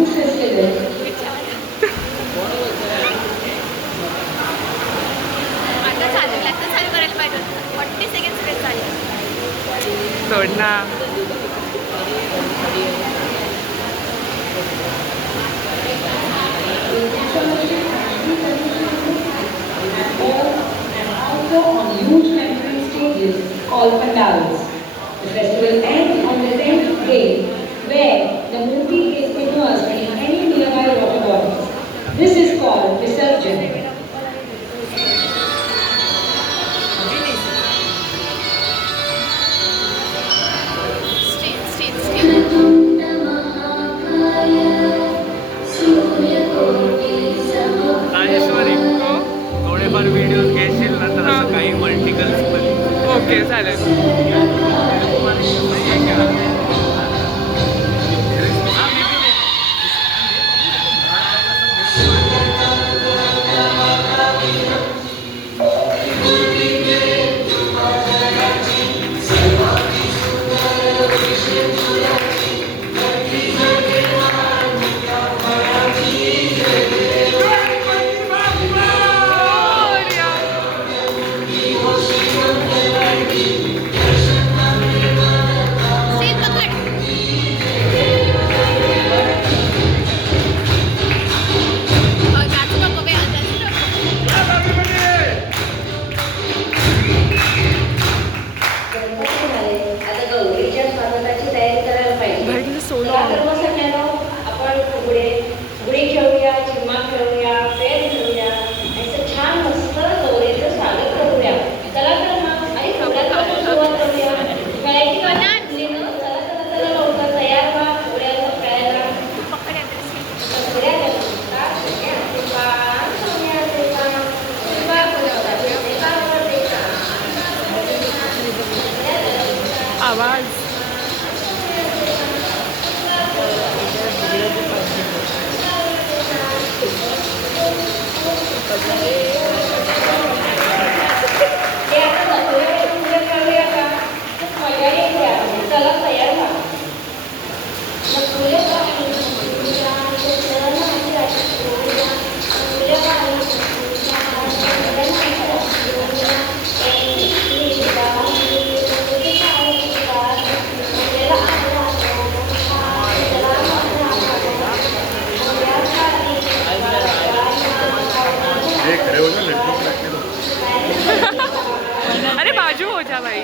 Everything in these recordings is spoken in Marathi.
youth festival. आता चालू करायला पाहिजे 40 सेकंड स्पेस झाली सोड ना. On huge temporary stages called pandals. The festival ends on the 10th day, where the murti is immersed in any nearby water bodies. This is called Visarjan. Rajeshwari थोडेफार व्हिडिओज घेशील ना तर असं काही मल्टिकल्स पण. ओके चालेल. आवाज अरे बाजू हो जा भाई.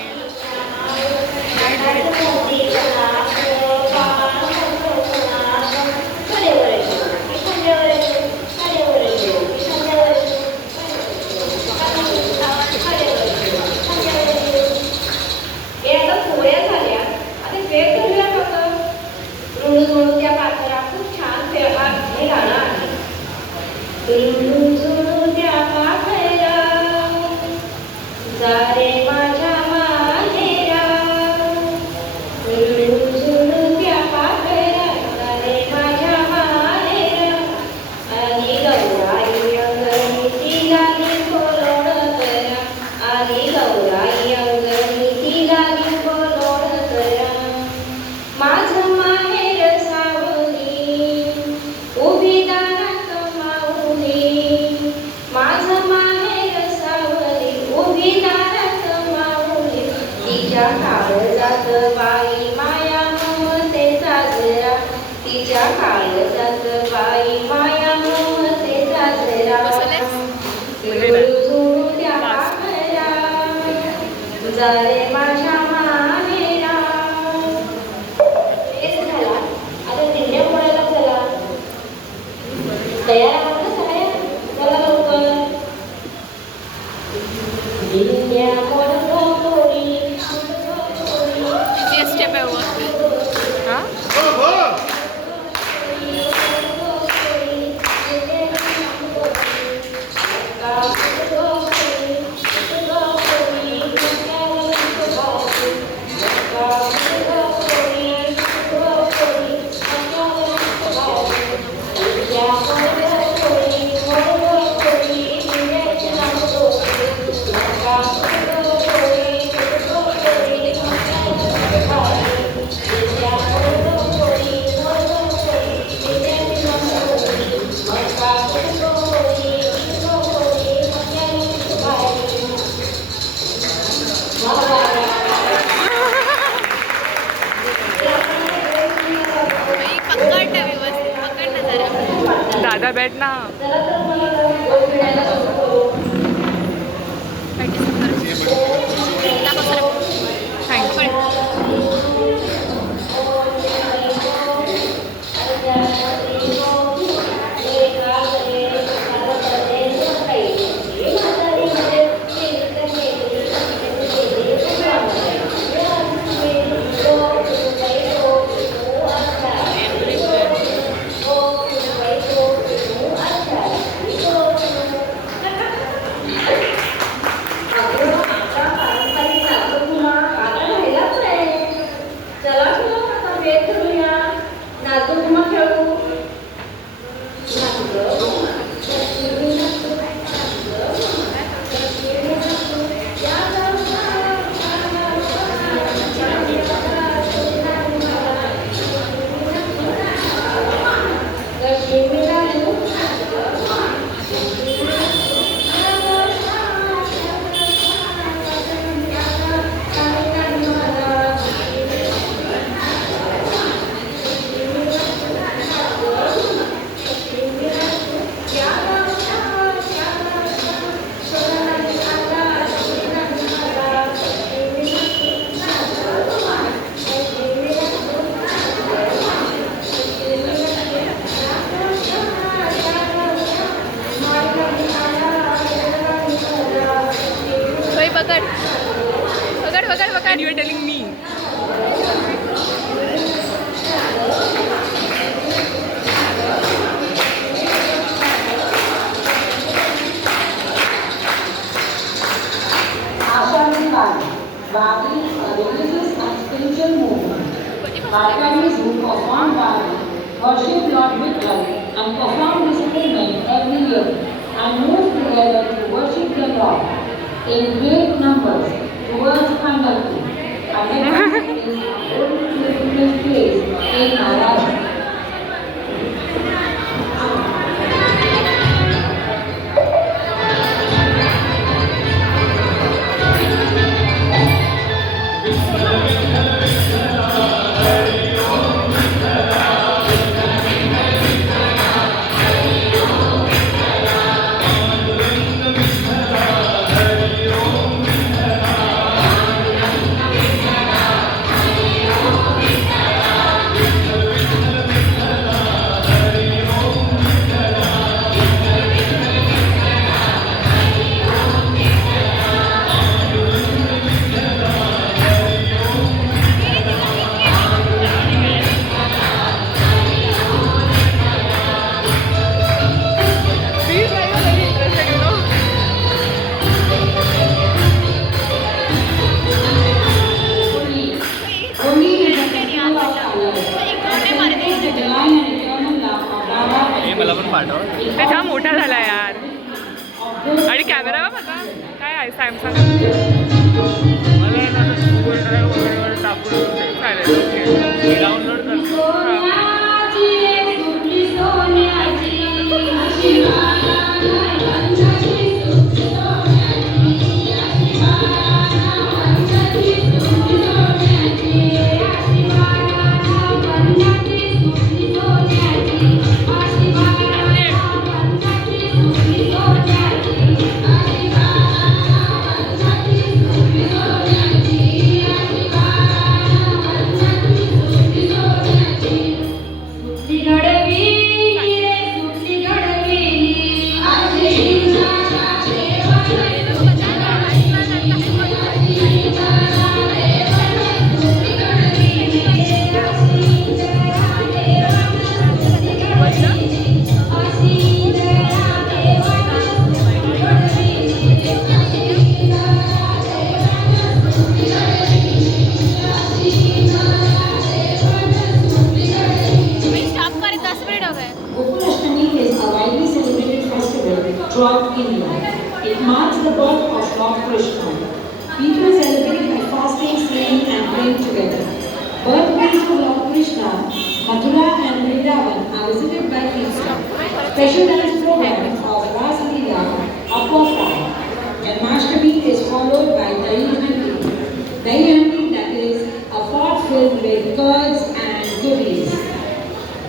दादा बैठ ना. चला तर मला गोल फिरायला सुरू करू. And you are telling me. Bhagni is a religious and spiritual movement. Bhagnis who perform Bhagni worship Lord Vishnu and perform this movement every year and move together to worship the Lord in great numbers towards Pandharpur. And the movement is a old pilgrimage place in Maharashtra. मला पण पाठव. ते जाम मोठा झाला यार. आणि कॅमेरा बघा काय आहे सॅमसंग. मला ना गुगल ड्राईव्ह वगैरे टाकून चालेल ओके. डाउनलोड करतो. Throughout India. It marks the birth of Lord Krishna. People celebrate by fasting, singing and praying together. Birthplace of Lord Krishna, Mathura and Vrindavan are visited by kings. Special dance programs of Ras Leela are performed. Janmashtami is followed by Dahi Handi. Dahi Handi, that is a pot filled with curds and goodies.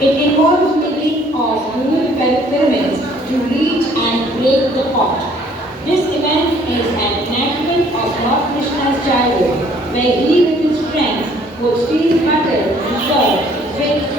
It involves making of human pyramids to reach and break the pot. This event is an enactment of Lord Krishna's childhood, where he with his friends would steal butter and serve drink